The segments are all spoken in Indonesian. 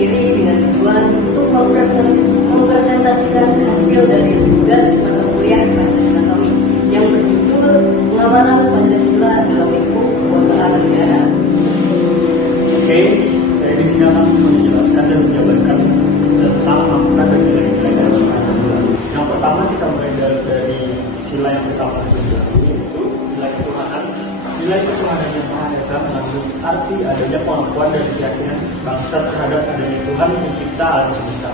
diri dengan tujuan untuk mempresentasikan hasil dari tugas mata kuliah Pancasila kami yang berjudul Pengamalan Pancasila dalam Lingkup Kekuasaan Negara. Oke, saya di sini akan menjelaskan dan menjabarkan tentang makna dan nilai-nilai dari Pancasila. Yang pertama kita mulai dari sila yang pertama yaitu nilai ketuhanan. Nilai ketuhanan yang Maha Esa mengandung arti adanya pengakuan dan keyakinan bangsa terhadap adanya Tuhan pencipta alam semesta.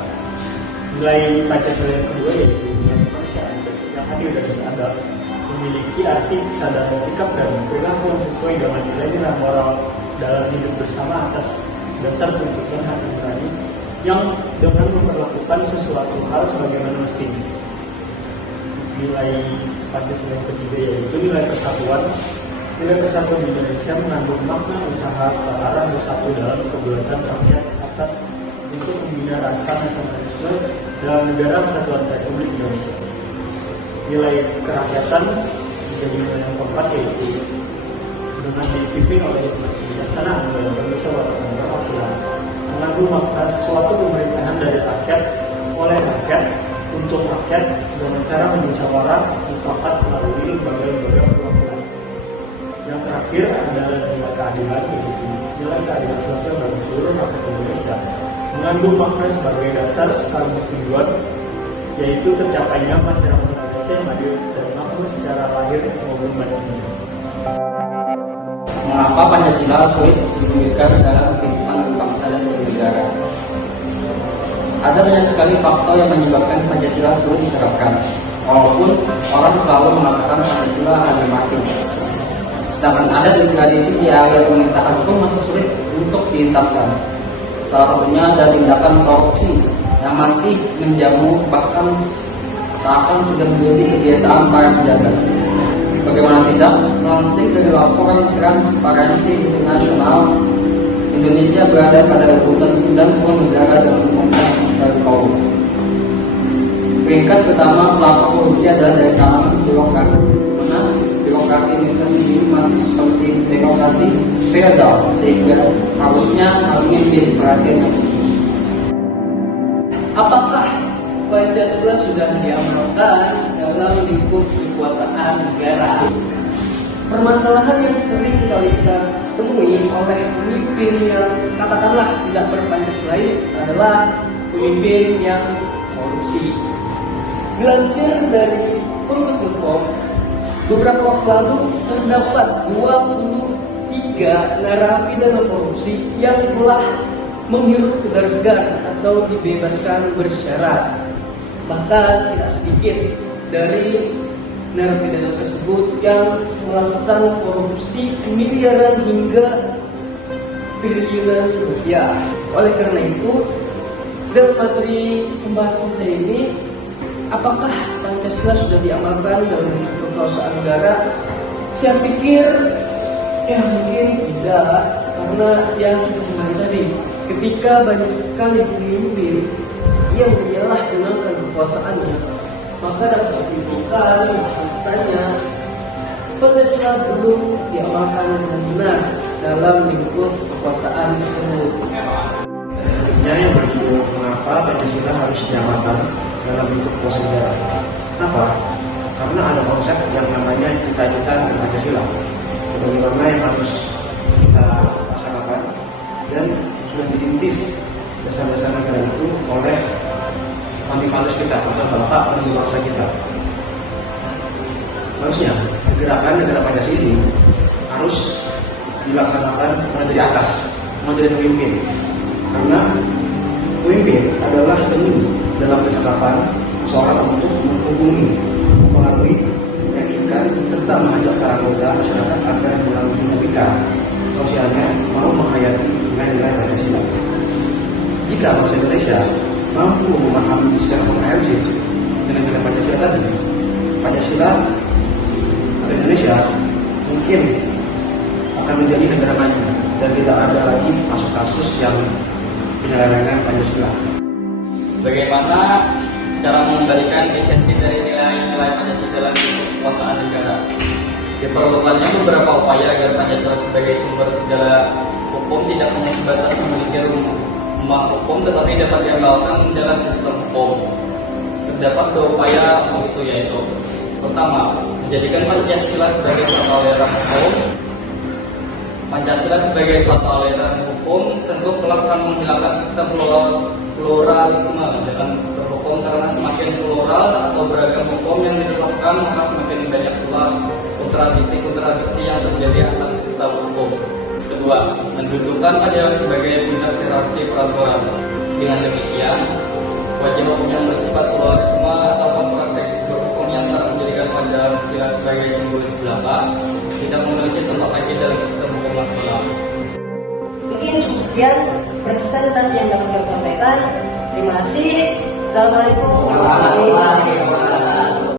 Nilai Pancasila yang kedua yaitu nilai kemanusiaan yang adil dan beradab, memiliki arti kesadaran sikap dan perilaku yang sesuai dengan nilai-nilai moral dalam hidup bersama atas dasar tuntutan hati nurani yang dengan memperlakukan sesuatu hal sebagaimana mestinya. Nilai Pancasila yang ketiga yaitu nilai persatuan. Nilai persatuan di Indonesia mengandung makna usaha ke arah bersatu dalam kedaulatan rakyat atas untuk membina rasa nasionalisme dalam negara kesatuan Republik Indonesia. Nilai kerakyatan menjadi nilai yang keempat yaitu dengan dipimpin oleh kebijaksanaan dalam bermusyawarah dan perwakilan mengandung makna suatu pemerintahan dari rakyat oleh rakyat untuk rakyat dengan cara bermusyawarah mufakat melalui lembaga-lembaga perwakilan. Yang terakhir adalah nilai keadilan yaitu nilai keadilan sosial bagi seluruh rakyat Indonesia mengandung makna sebagai dasar sekaligus tujuan yaitu tercapainya masyarakat Indonesia yang adil dan makmur secara lahir maupun batin. Mengapa Pancasila sulit diwujudkan dalam kehidupan bangsa dan negara? Ada banyak sekali faktor yang menyebabkan Pancasila sulit diterapkan. Walaupun orang selalu mengatakan Pancasila harga mati, sedangkan adat dan tradisi di area pemerintahan pun masih sulit untuk diintaskan. Salah satunya ada tindakan korupsi yang masih menjamu, bahkan seakan sudah menjadi kebiasaan para pejabat. Bagaimana tidak, melansir dari laporan Transparansi Internasional, Indonesia berada pada urutan 90 negara dengan ungkapan dari kaum. Peringkat pertama pelapor korupsi adalah dari kalangan birokrasi. Karena birokrasi Indonesia sendiri masih seperti birokrasi feodal, sehingga harusnya hal ini menjadi perhatian yang khusus. Apakah Pancasila sudah diamalkan dalam lingkup kekuasaan negara? Permasalahan yang sering kali kita temui oleh pemimpin yang katakanlah tidak berpancasilais adalah pemimpin yang korupsi. Dilansir dari Pulpes.com, beberapa waktu lalu terdapat 23 narapidana korupsi yang telah menghirup udara segar atau dibebaskan bersyarat. Bahkan tidak sedikit dari narapidana tersebut yang melakukan korupsi miliaran hingga triliunan rupiah. Oleh karena itu, dalam materi pembahasan saya ini, apakah Pancasila sudah diamalkan dalam kekuasaan negara? Saya pikir ya mungkin tidak, karena yang kita kemarin tadi, ketika banyak sekali pemimpin yang menyalahgunakan kekuasaannya, maka dapat disimpulkan bahwasanya Pancasila belum diamalkan dengan benar dalam lingkup kekuasaan tersebut. Selanjutnya yang berjudul mengapa Pancasila harus diamalkan dalam bentuk kekuasaan negara. Kenapa? Karena ada konsep yang namanya cita-cita Pancasila, sebagaimana yang harus kita laksanakan dan sudah dirintis dasar-dasar negara itu oleh Founding kita atau bapak pendiri bangsa kita. Harusnya gerakan negara Pancasila ini harus dilaksanakan mulai dari atas, mulai dari pemimpin, karena pemimpin adalah seni dalam kecakapan seorang untuk menghubungi, mempengaruhi, meyakinkan serta mengajak para anggota masyarakat agar melalui dinamika sosialnya mau menghayati nilai-nilai Pancasila. Jika bangsa Indonesia mampu memahami secara komprehensif nilai-nilai Pancasila tadi, Pancasila atau Indonesia mungkin akan menjadi negara maju dan tidak ada lagi kasus-kasus yang penyelewengan Pancasila. Bagaimana cara mengembalikan esensi dari nilai-nilai Pancasila dalam kekuasaan negara? Diperlukannya beberapa upaya agar Pancasila sebagai sumber segala hukum tidak hanya sebatas memiliki rumus, memahami hukum tetapi dapat diandalkan dalam sistem hukum. Terdapat dua upaya untuk itu, yaitu pertama, menjadikan Pancasila sebagai suatu aliran hukum. Pancasila sebagai suatu aliran hukum tentu kelak akan menghilangkan sistem pluralisme dalam berhukum, karena semakin plural atau beragam hukum yang ditetapkan maka semakin banyak pula kontradiksi yang terjadi antar sistem hukum. Kedua, mendudukkan Pancasila sebagai puncak hierarki peraturan. Dengan demikian, wajib hukum yang bersifat pluralisme atau praktek berhukum yang tak menjadikan Pancasila sebagai simbolis belaka tidak memiliki tempat lagi dalam sistem hukum nasional. Mungkin cukup sekian presentasi yang dapat kami sampaikan. Terima kasih. Assalamualaikum warahmatullahi wabarakatuh.